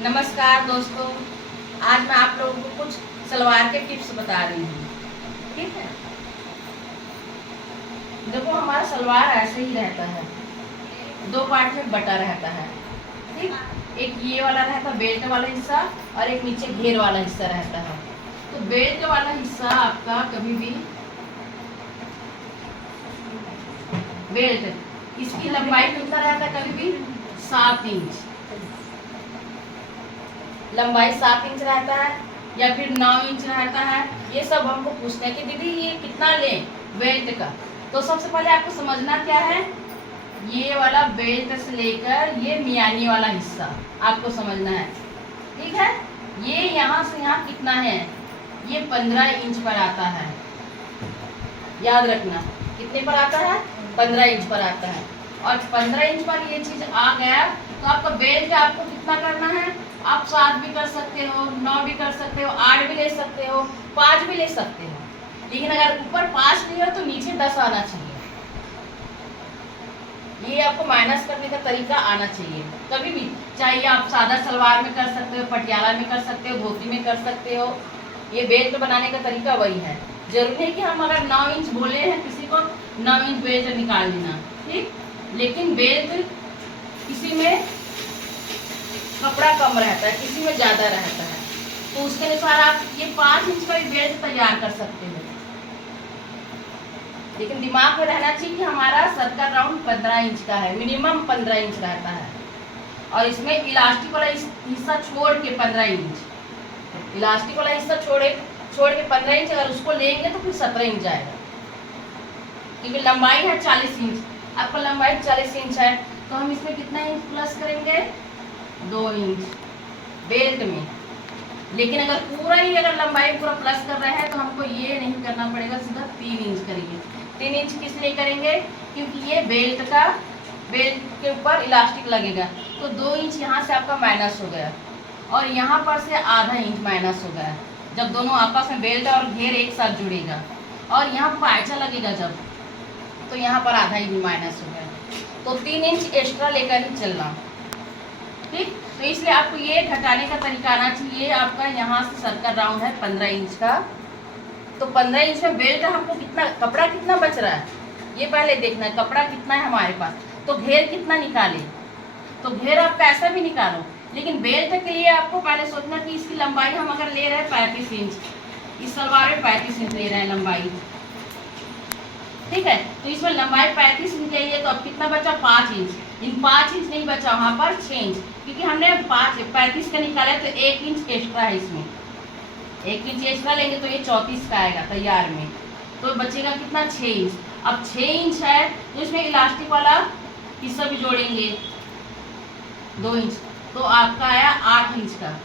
नमस्कार दोस्तों, आज मैं आप लोगों को कुछ सलवार के टिप्स बता रही हूँ। ठीक है, देखो हमारा सलवार ऐसे ही रहता है, दो पार्ट में बटा रहता है। ठीक, एक ये वाला रहता है बेल्ट वाला हिस्सा और एक नीचे घेर वाला हिस्सा रहता है। तो बेल्ट वाला हिस्सा आपका कभी भी बेल्ट इसकी लंबाई कितना रहता है, कभी भी 7 इंच लंबाई 7 इंच रहता है या फिर 9 इंच रहता है। ये सब हमको पूछते हैं कि दीदी ये कितना लें बेल्ट का। तो सबसे पहले आपको समझना क्या है, ये वाला बेल्ट से लेकर ये मियानी वाला हिस्सा आपको समझना है। ठीक है, ये यहाँ से यहाँ कितना है, ये 15 इंच पर आता है। याद रखना कितने पर आता है, 15 इंच पर आता है। और 15 इंच पर ये चीज आ गया तो आपका बेल्ट आपको कितना करना है, आप 7 भी कर सकते हो, 9 भी कर सकते हो, 8 भी ले सकते हो, 5 भी ले सकते हो। लेकिन अगर ऊपर 5 लिया तो नीचे 10 आना चाहिए। ये आपको माइनस करने का तरीका आना चाहिए कभी भी। चाहे आप सादा सलवार में कर सकते हो, पटियाला में कर सकते हो, धोती में कर सकते हो। ये बेल्ट बनाने का तरीका वही है। जरूरी है कि हम अगर 9 इंच बोले हैं किसी को 9 इंच बेल्ट निकाल देना, ठीक। लेकिन बेल्ट किसी में कपड़ा कम रहता है, किसी में ज्यादा रहता है, तो उसके अनुसार आप ये 5 इंच का भी बेल्ट तैयार कर सकते हो। लेकिन दिमाग में रहना चाहिए कि हमारा सर्कल राउंड 15 इंच का है, मिनिमम 15 इंच रहता है। और इसमें इलास्टिक वाला हिस्सा छोड़ के 15 इंच, इलास्टिक वाला हिस्सा छोड़ के 15 इंच, अगर उसको लेंगे तो फिर 17 इंच आएगा। क्योंकि लंबाई है 40 इंच, आपका लंबाई 40 इंच है, तो हम इसमें कितना इंच प्लस करेंगे, 2 इंच बेल्ट में। लेकिन अगर पूरा ही अगर लंबाई पूरा प्लस कर रहे हैं तो हमको ये नहीं करना पड़ेगा, सीधा 3 इंच करेंगे। 3 इंच किस लिए करेंगे, क्योंकि ये बेल्ट के ऊपर इलास्टिक लगेगा। तो 2 इंच यहाँ से आपका माइनस हो गया और यहाँ पर से आधा इंच माइनस हो गया। जब दोनों आपस में बेल्ट और घेर एक साथ जुड़ेगा और यहाँ पर पायचा लगेगा जब, तो यहाँ पर आधा इंच माइनस हो गया। तो 3 इंच एक्स्ट्रा लेकर ही चलना, ठीक। तो इसलिए आपको ये घटाने का तरीका आना चाहिए। आपका यहाँ से सर्कल राउंड है 15 इंच का, तो 15 इंच में बेल्ट हमको कितना, कपड़ा कितना बच रहा है ये पहले देखना है, कपड़ा कितना है हमारे पास, तो घेर कितना निकाले। तो घेर आप कैसा भी निकालो, लेकिन बेल्ट के लिए आपको पहले सोचना कि इसकी लंबाई हम अगर ले रहे हैं 35 इंच, इस सलवार में 35 इंच ले रहे हैं लंबाई, ठीक है। तो इसमें लंबाई 35 इंच के लिए तो अब कितना बचा, 5 इंच। इन 5 इंच नहीं बचा, वहाँ पर 6 इंच, क्योंकि हमने 35 का निकाला है तो 1 इंच एक्स्ट्रा है इसमें। 1 इंच एक्स्ट्रा लेंगे तो ये 34 का आएगा तैयार में, तो बचेगा कितना, 6 इंच। अब 6 इंच है तो इसमें इलास्टिक वाला हिस्सा भी जोड़ेंगे 2 इंच, तो आपका आया 8 इंच का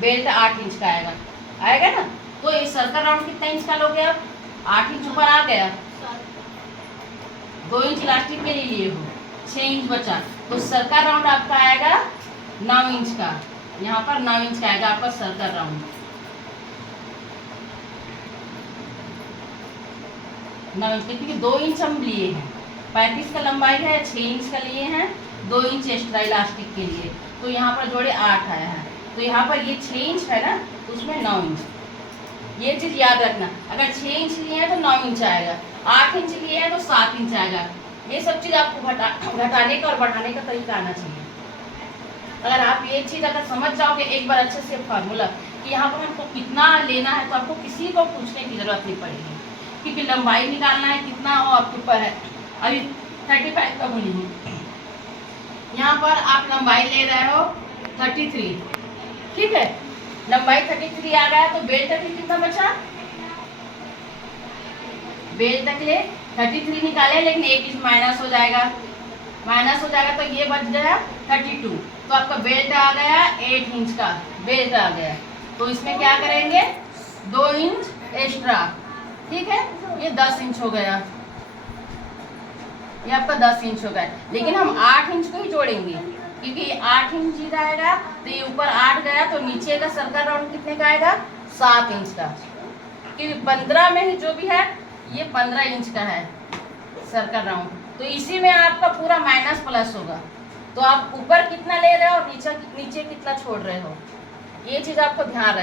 बेल्ट, 8 इंच का आएगा ना। तो ये सर्कल राउंड कितना इंच का लोगे आप, 8 इंच ऊपर आ गया, 2 इंच इलास्टिक के लिए हो, 6 इंच बचा, तो सर्कल राउंड आपका आएगा 9 इंच का। यहाँ पर 9 इंच का आएगा आपका सर्कल राउंड, 9 इंच, क्योंकि 2 इंच हम लिए हैं, 35 का लंबाई है, 6 इंच का लिए हैं, 2 इंच एक्स्ट्रा इलास्टिक के लिए, तो यहाँ पर जोड़े 8 आया है। तो यहाँ पर ये 6 इंच है ना, तो उसमें 9 इंच। ये चीज याद रखना, अगर 6 इंच लिए हैं तो 9 इंच आएगा, 8 इंच लिए हैं तो 7 इंच आएगा। ये सब चीज आपको घटाने का और बढ़ाने का तरीका आना चाहिए। अगर आप ये चीज अगर समझ जाओगे एक बार अच्छे से फार्मूला कि यहाँ पर हमको कितना लेना है, तो आपको किसी को पूछने की जरूरत नहीं पड़ेगी, क्योंकि लंबाई निकालना है कितना वो आपके ऊपर है। अभी 35 का बोली हूँ, यहाँ पर आप लंबाई ले रहे हो 33, ठीक है। लंबाई 33 आ गया तो बेल्ट तक कितना बचा, बेल्ट तक ले 33 निकाले, लेकिन 1 इंच माइनस हो जाएगा, तो ये बच गया 32। तो आपका बेल्ट आ गया 8 इंच का बेल्ट आ गया। तो इसमें क्या करेंगे, 2 इंच एक्स्ट्रा, ठीक है, ये 10 इंच हो गया, ये आपका 10 इंच हो गया। लेकिन हम 8 इंच को ही जोड़ेंगे, क्योंकि 8 इंच ही रहेगा, तो ये ऊपर 8 गया तो नीचे का सर्कल राउंड कितने का आएगा, 7 इंच का। क्योंकि 15 में ही जो भी है ये 15 इंच का है सर्कल राउंड, तो इसी में आपका पूरा माइनस प्लस होगा। तो आप ऊपर कितना ले रहे हो और नीचे कितना छोड़ रहे हो, ये चीज़ आपको ध्यान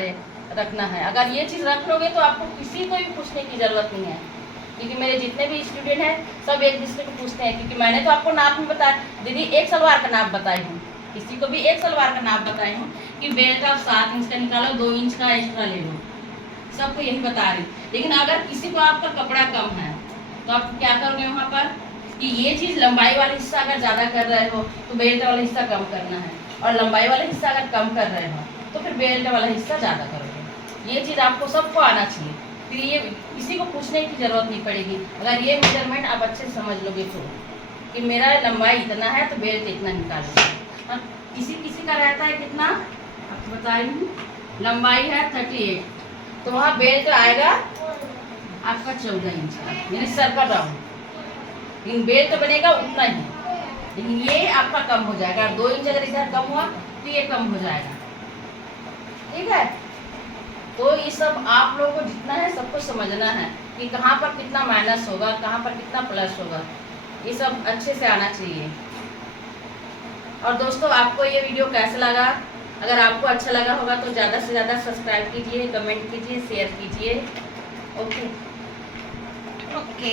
रखना है। अगर ये चीज़ रख लोगे तो आपको किसी को भी पूछने की ज़रूरत नहीं है, क्योंकि मेरे जितने भी स्टूडेंट हैं सब एक दूसरे को पूछते हैं, क्योंकि मैंने तो आपको नाप में बताया, दीदी एक सलवार का नाप बताई हूँ, किसी को भी एक सलवार का नाप बताई हूँ कि बेल्ट आप 7 इंच का निकालो, 2 इंच का एक्स्ट्रा ले लो, सबको यही बता रही। लेकिन अगर किसी को आपका कपड़ा कम है तो आप क्या करोगे वहाँ पर कि ये चीज़ लंबाई वाला हिस्सा अगर ज़्यादा कर रहे हो तो बेल्ट वाला हिस्सा कम करना है, और लंबाई वाला हिस्सा अगर कम कर रहे हो तो फिर बेल्ट वाला हिस्सा ज़्यादा करोगे। ये चीज़ आपको सबको आना चाहिए, फिर ये किसी को पूछने की ज़रूरत नहीं पड़ेगी। अगर ये मेजरमेंट आप अच्छे से समझ लोगे तो कि मेरा लंबाई इतना है तो बेल्ट इतना निकालोगे। किसी किसी का रहता है कितना, आपको बता रही हूँ, लंबाई है 38 तो वहाँ बेल्ट आएगा आपका 14 इंच का, यानी सर्कल राउंड, लेकिन बेल्ट तो बनेगा उतना ही, लेकिन ये आपका कम हो जाएगा। 2 इंच अगर इधर कम हुआ तो ये कम हो जाएगा, ठीक है। तो ये सब आप लोगों को जितना है सबको समझना है कि कहाँ पर कितना माइनस होगा, कहाँ पर कितना प्लस होगा, ये सब अच्छे से आना चाहिए। और दोस्तों आपको ये वीडियो कैसा लगा, अगर आपको अच्छा लगा होगा तो ज़्यादा से ज़्यादा सब्सक्राइब कीजिए, कमेंट कीजिए, शेयर कीजिए। Okay okay.